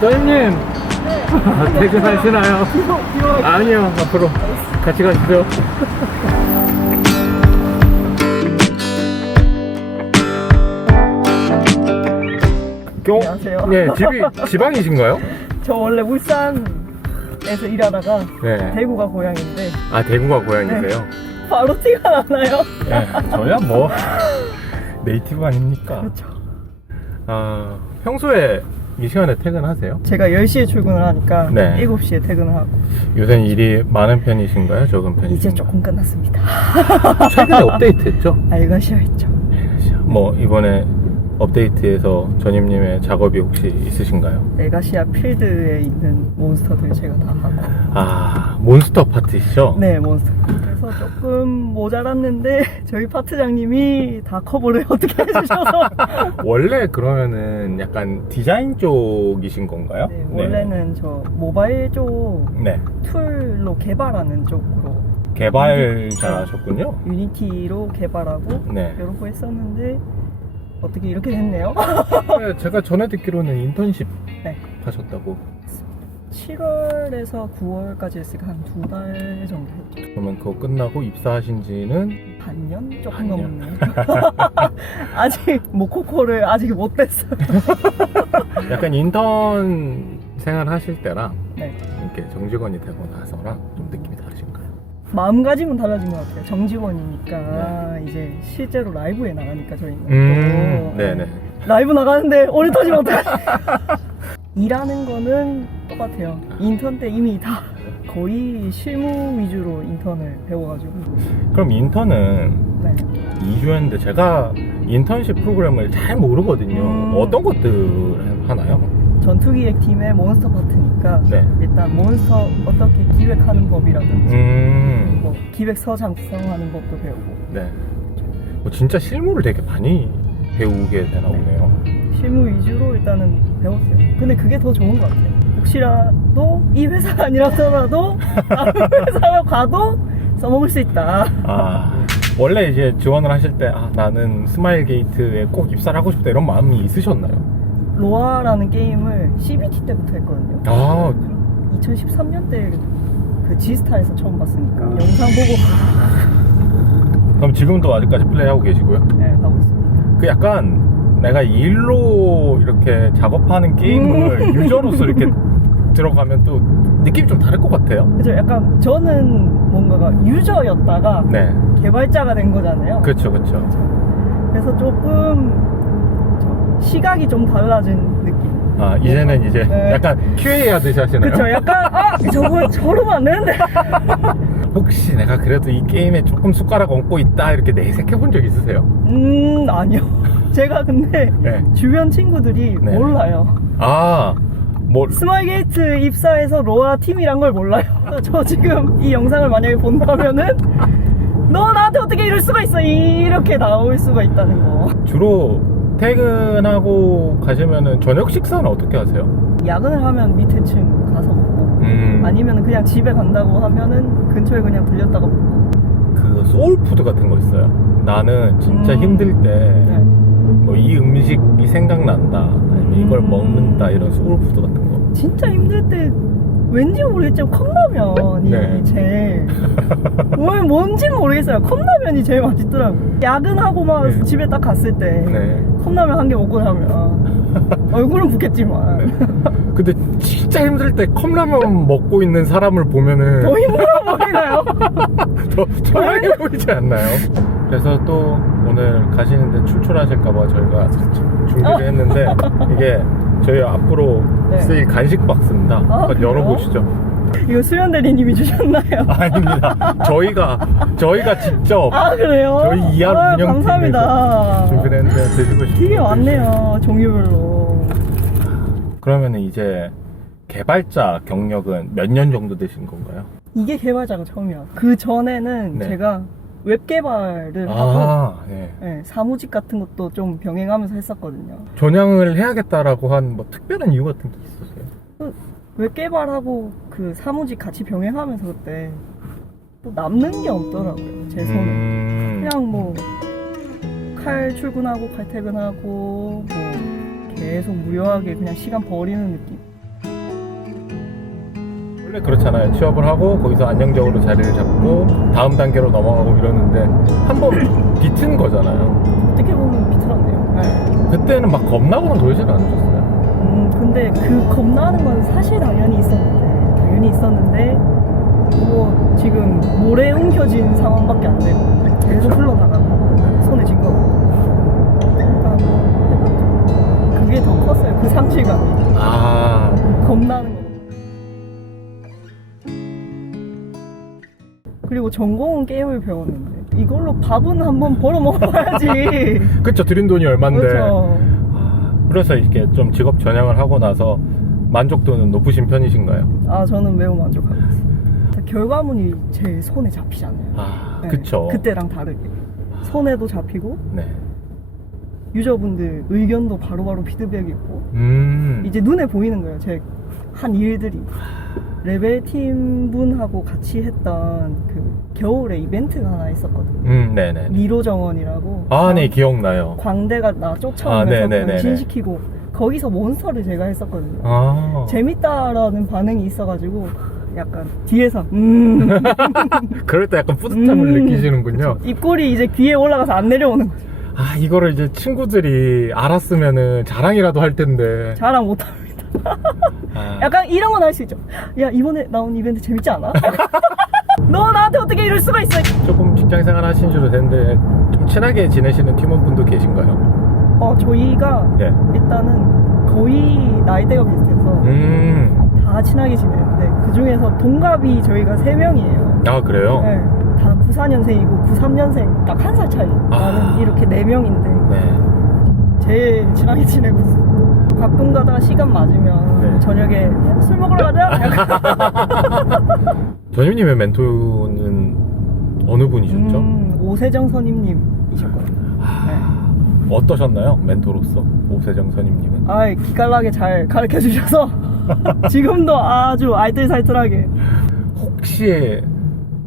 도현님 퇴근하시나요? 아니요 앞으로 같이 가시죠 교... 안녕하세요. 네 집이 지방이신가요? 저 원래 울산에서 일하다가 네. 대구가 고향인데 아 대구가 고향이세요? 바로 티가 나나요? 네. 저야 뭐 네이티브 아닙니까? 그렇죠. 아 평소에 이 시간에 퇴근하세요? 제가 10시에 출근을 하니까 네. 7시에 퇴근을 하고 요새는 일이 많은 편이신가요? 적은 편이신가요? 이제 조금 끝났습니다. 최근에 업데이트 했죠? 알가시아 했죠. 뭐 이번에 업데이트에서 전임님의 작업이 혹시 있으신가요? 알가시아 필드에 있는 몬스터들 제가 다 하고 아 몬스터 파티시죠? 네 몬스터 그래서 조금 모자랐는데 저희 파트장님이 다 커버를 어떻게 해주셔서 원래 그러면은 약간 디자인 쪽이신 건가요? 네, 원래는 저 모바일 쪽 네. 툴로 개발하는 쪽으로 개발자셨군요. 유니티로 개발하고 네. 이러고 했었는데 어떻게 이렇게 됐네요. 네, 제가 전에 듣기로는 인턴십 네. 하셨다고. 7월에서 9월까지 했으니까 한 두 달 정도 했죠. 그러면 그거 끝나고 입사하신 지는 반년 조금 반년. 넘네요. 아직 모코코를 아직 못 뺐어요. 약간 인턴 생활 하실 때랑 네. 이렇게 정직원이 되고 나서랑 좀 느낌이 다르신가요? 마음가짐은 달라진 것 같아요. 정직원이니까 이제 실제로 라이브에 나가니까 저희는 음, 또 네네. 라이브 나가는데 오래 터지면 어떡하지? 일하는 거는 똑같아요. 인턴 때 이미 다 거의 실무 위주로 인턴을 배워가지고 그럼 인턴은 네. 2주였는데 제가 인턴십 프로그램을 잘 모르거든요. 음. 어떤 것들 하나요? 전투기획 팀의 몬스터 파트니까 네. 일단 몬스터 어떻게 기획하는 법이라든지 음, 뭐 기획서 작성하는 법도 배우고 네. 뭐 진짜 실무를 되게 많이 배우게 되나 보네요. 실무 위주로 일단은 배웠어요. 근데 그게 더 좋은 것 같아요. 혹시라도 이 회사가 아니라더라도 다른 회사로 가도 써먹을 수 있다. 아, 원래 이제 지원을 하실 때, 아, 나는 스마일 게이트에 꼭 입사를 하고 싶다 이런 마음이 있으셨나요? 로아라는 게임을 CBT 때부터 했거든요. 아, 2013년 때 그 G스타에서 처음 봤으니까 영상 보고 그럼 지금도 아직까지 플레이하고 계시고요? 네, 하고 있습니다. 그 약간 내가 일로 이렇게 작업하는 게임을 음. 유저로서 이렇게 들어가면 또 느낌이 좀 다를 것 같아요. 그죠? 약간 저는 뭔가가 유저였다가 네. 개발자가 된 거잖아요. 그렇죠, 그렇죠. 그래서 조금 저 시각이 좀 달라진 느낌. 아, 이제는 이제 네. 약간 QA 하듯이 하시나요? 그쵸? 약간 아 저거 저러면 안 되는데. 혹시 내가 그래도 이 게임에 조금 숟가락 얹고 있다 이렇게 내색해 본 적 있으세요? 음 아니요. 제가 근데 네. 주변 친구들이 네. 몰라요. 아, 뭐, 스마일게이트 입사해서 로아 팀이란 걸 몰라요. 저 지금 이 영상을 만약에 본다면은 너 나한테 어떻게 이럴 수가 있어 이렇게 나올 수가 있다는 거. 주로 퇴근하고 가시면은 저녁 식사는 어떻게 하세요? 야근을 하면 밑에 층 가서 먹고 음, 아니면 그냥 집에 간다고 하면은 근처에 그냥 들렸다가 먹고. 그 소울푸드 같은 거 있어요. 나는 진짜 음. 힘들 때 네. 뭐 이 음식이 생각난다 아니면 이걸 음. 먹는다 이런 소울푸드 같은 거 진짜 힘들 때 왠지 모르겠지만 컵라면이 네. 제일 왜 뭔지 모르겠어요. 컵라면이 제일 맛있더라고요. 야근하고 막 네. 집에 딱 갔을 때 네. 컵라면 한 개 먹고 나면 얼굴은 붓겠지만 네. 근데 진짜 힘들 때 컵라면 먹고 있는 사람을 보면은 더 힘들어 보이나요? 더 처량해 보이지 않나요? 그래서 또 오늘 가시는데 출출하실까봐 저희가 준비를 했는데 이게 저희 앞으로 네. 쓰일 간식 박스입니다. 한번 그래요? 열어보시죠. 이거 수현 대리님이 주셨나요? 아닙니다. 저희가 저희가 직접 아 그래요? 저희 이하 아, 운영팀에서 감사합니다. 준비를 했는데 드시고 싶으면 되게 많네요 종류별로. 그러면 이제 개발자 경력은 몇 년 정도 되신 건가요? 이게 개발자가 처음이야. 그 전에는 네. 제가 웹 개발을 하고 아, 네. 네, 사무직 같은 것도 좀 병행하면서 했었거든요. 전향을 해야겠다라고 한 뭐 특별한 이유 같은 게 있으세요? 웹 개발하고 그 사무직 같이 병행하면서 그때 또 남는 게 없더라고요. 제 손에. 음, 그냥 뭐 칼 출근하고 칼 퇴근하고 뭐 계속 무료하게 그냥 시간 버리는 느낌. 원래 그렇잖아요. 취업을 하고 거기서 안정적으로 자리를 잡고 다음 단계로 넘어가고 이러는데 한 번 비튼 거잖아요. 어떻게 보면 비틀었네요. 네. 그때는 막 겁나고는 그러진 않으셨어요. 음, 근데 그 겁나는 건 사실 당연히 있었는데, 당연히 있었는데, 뭐, 지금 모래 웅켜진 상황밖에 안 되고, 계속 흘러나가고, 손에 쥔 거. 그러니까 뭐. 그게 더 컸어요. 그 상실감이. 아, 겁나는 거. 그리고 전공은 게임을 배웠는데, 이걸로 밥은 한번 벌어 먹어봐야지. 그쵸. 들인 돈이 얼만데. 그렇죠. 아, 그래서 이렇게 좀 직업 전향을 하고 나서 만족도는 높으신 편이신가요? 아, 저는 매우 만족하고 있어요. 결과물이 제 손에 잡히잖아요. 아, 네, 그쵸. 그때랑 다르게. 손에도 잡히고, 네. 유저분들 의견도 바로바로 피드백이 있고, 음. 이제 눈에 보이는 거예요. 제 한 일들이. 레벨 팀 분하고 같이 했던 그 겨울에 이벤트가 하나 있었거든요. 음, 네네. 미로 정원이라고. 아, 네, 기억나요. 광대가 나 아, 쫓아오면서 네네네네. 변신시키고, 거기서 몬스터를 제가 했었거든요. 아. 재밌다라는 반응이 있어가지고, 약간 뒤에서, 음. 그럴 때 약간 뿌듯함을 음. 느끼시는군요. 입꼬리 이제 귀에 올라가서 안 내려오는 거죠. 아, 이거를 이제 친구들이 알았으면은 자랑이라도 할 텐데. 자랑 못합니다. 아, 약간 이런 건 할 수 있죠. 야 이번에 나온 이벤트 재밌지 않아? 너 나한테 어떻게 이럴 수가 있어? 조금 직장 생활 하신 지도 됐는데 좀 친하게 지내시는 팀원분도 계신가요? 어 저희가 네. 일단은 거의 나이대가 비슷해서 음. 다 친하게 지내는데 그 중에서 동갑이 저희가 세 명이에요. 아, 그래요? 네, 다 94년생이고 93년생 딱 한 살 차이 나는 아. 이렇게 네 명인데 네. 제일 친하게 지내고 있어요. 가끔 가다가 시간 맞으면 네. 저녁에 야, 술 먹으러 가자. 약간 전유님의 멘토는 어느 분이셨죠? 음, 오세정 선임님이셨거든요. 네. 어떠셨나요? 멘토로서 오세정 선임님은? 아, 기깔나게 잘 가르쳐 주셔서 지금도 아주 알뜰살뜰하게. 혹시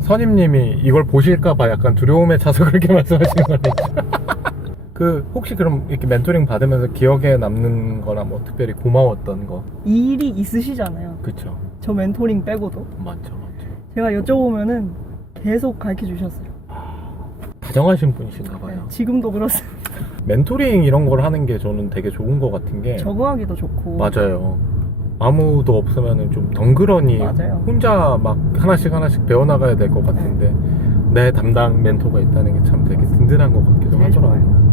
선임님이 이걸 보실까봐 약간 두려움에 차서 그렇게 말씀하시는 건 아니죠? 그 혹시 그럼 이렇게 멘토링 받으면서 기억에 남는 거나 뭐 특별히 고마웠던 거 일이 있으시잖아요. 그쵸 저 멘토링 빼고도 맞죠 맞죠 제가 여쭤보면은 계속 가르쳐 주셨어요. 다정하신 분이신가 네, 봐요 지금도 그렇습니다. 멘토링 이런 걸 하는 게 저는 되게 좋은 것 같은 게 적응하기도 좋고. 맞아요 아무도 없으면 좀 덩그러니 맞아요. 혼자 막 하나씩 하나씩 배워나가야 될 것 같은데 내 담당 멘토가 있다는 게 참 되게 든든한 것 같기도 제일 하더라고요 아,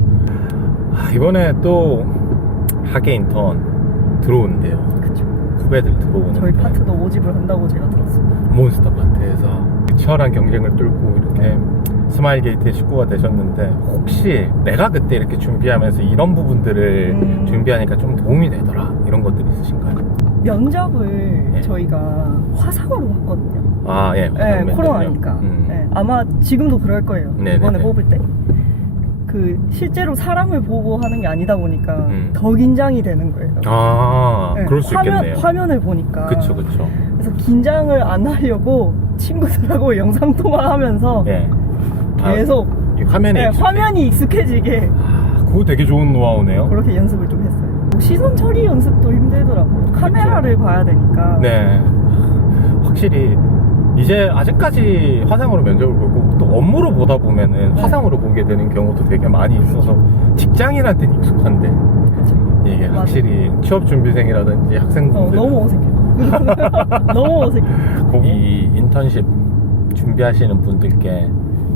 이번에 또 하계 인턴 들어온대요 그쵸. 후배들 들어오는 저희 파트도 모집을 한다고 제가 들었습니다. 몬스터 파트에서 치열한 경쟁을 뚫고 이렇게 스마일 게이트의 식구가 되셨는데 혹시 내가 그때 이렇게 준비하면서 이런 부분들을 음. 준비하니까 좀 도움이 되더라 이런 것들 있으신가요? 면접을 네. 저희가 화상으로 봤거든요. 아 예. 네, 화상 코로나니까. 음. 네, 아마 지금도 그럴 거예요. 네네네. 이번에 뽑을 때. 그 실제로 사람을 보고 하는 게 아니다 보니까 음. 더 긴장이 되는 거예요. 아 네, 그럴 수 화면, 있겠네요. 화면을 보니까. 그쵸 그쵸. 그래서 긴장을 안 하려고 친구들하고 영상 통화하면서 예. 아, 계속 이 화면에 네, 익숙해. 화면이 익숙해지게 아, 그거 되게 좋은 노하우네요. 그렇게 연습을 좀 했어요. 뭐 시선 처리 연습도 힘들더라고요. 카메라를 봐야 되니까. 네. 확실히 이제 아직까지 화상으로 면접을 보고 또 업무로 보다 보면은 네. 화상으로 보게 되는 경우도 되게 많이 있어서 직장인한테는 익숙한데. 이게. 확실히 취업 준비생이라든지 어, 학생분들 너무 어색해. 너무 어색해. 이 인턴십 준비하시는 분들께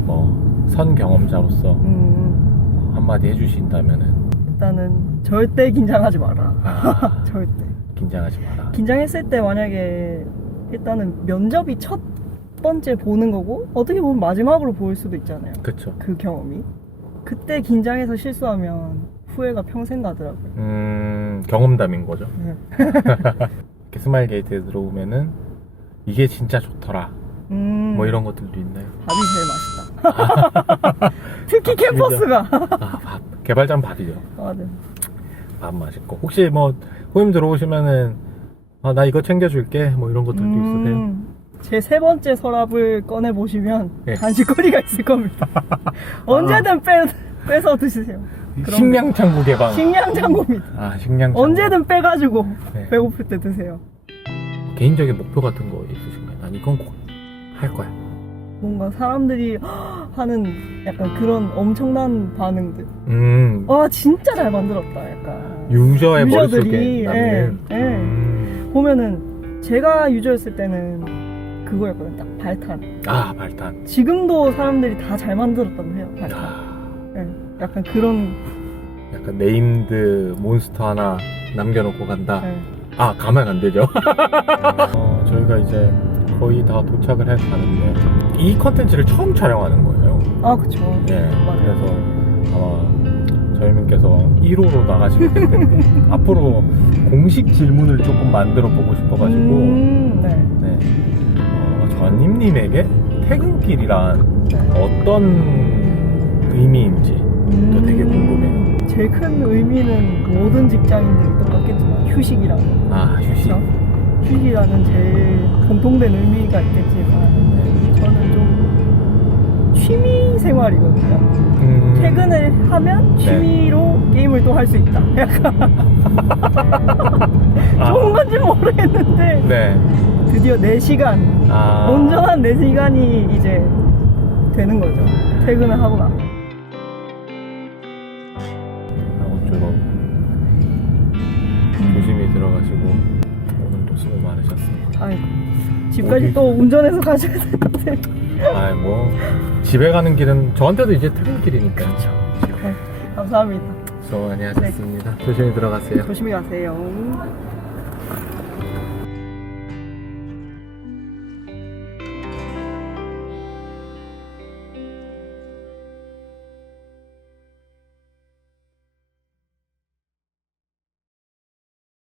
뭐 선 경험자로서 음, 한마디 해주신다면은 일단은 절대 긴장하지 마라. 아, 절대. 긴장하지 마라. 긴장했을 때 만약에 일단은 면접이 첫 번째 보는 거고 어떻게 보면 마지막으로 보일 수도 있잖아요. 그쵸. 그 경험이. 그때 긴장해서 실수하면 후회가 평생 가더라고요. 음 경험담인 거죠. 네. 이렇게 스마일 게이트에 들어오면은 이게 진짜 좋더라. 음, 뭐 이런 것들도 있나요? 밥이 제일 맛있다. 특히 캠퍼스가. 아, 밥. 개발자는 밥이죠. 맞아. 밥 맛있고. 혹시 뭐 후임 들어오시면은 아, 나 이거 챙겨줄게. 뭐 이런 것들도 있으세요? 음, 제세 번째 서랍을 꺼내 보시면 네. 간식거리가 있을 겁니다. 언제든 빼, 빼서 드시세요. 그럼 식량 창구 개방. 식량 창고입니다. 아, 식량 창구. 언제든 빼가지고 네. 배고플 때 드세요. 개인적인 목표 같은 거 있으신가요? 난 이건 꼭 할 거야. 뭔가 사람들이 하는 약간 그런 엄청난 반응들. 음, 와 진짜 잘 만들었다. 약간 유저의 머릿속에 유저들이, 남는. 예, 예. 음. 보면은 제가 유저였을 때는 그거였거든. 딱 발탄. 아 발탄. 지금도 사람들이 다 잘 만들었다고 해요. 발탄. 아, 예, 약간 그런. 약간 네임드 몬스터 하나 남겨놓고 간다. 예. 아 가면 안 되죠. 어, 저희가 이제 거의 다 도착을 해 가는데 이 컨텐츠를 처음 촬영하는 거예요. 아 그쵸. 네, 맞아요. 그래서 아마 저희님께서 1호로 나가시게 될 텐데 앞으로 공식 질문을 조금 만들어 보고 싶어가지고 음, 네. 네. 어, 전님님에게 퇴근길이란 네. 어떤 의미인지 또 되게 음, 궁금해요. 제일 큰 의미는 모든 직장인들이 똑같겠지만 휴식이라는 아 휴식. 그렇죠? 휴식이라는 제일 공통된 의미가 있겠지만 네. 저는 좀 취미 생활이거든요. 음, 퇴근을 하면 네. 취미로 게임을 또 할 수 있다. 약간 아, 좋은 건지 모르겠는데 네. 드디어 4시간 아, 온전한 4시간이 이제 되는 거죠. 퇴근을 하고 나면. 아무쪼록 조심히 들어가시고 오늘도 수고 많으셨습니다. 아이고 집까지 어디- 또 운전해서 가셔야 되는데. 아이 뭐 집에 가는 길은 저한테도 이제 퇴근길이니까. 네, 감사합니다. 수고 많이 하셨습니다. 조심히 들어가세요. 조심히 가세요.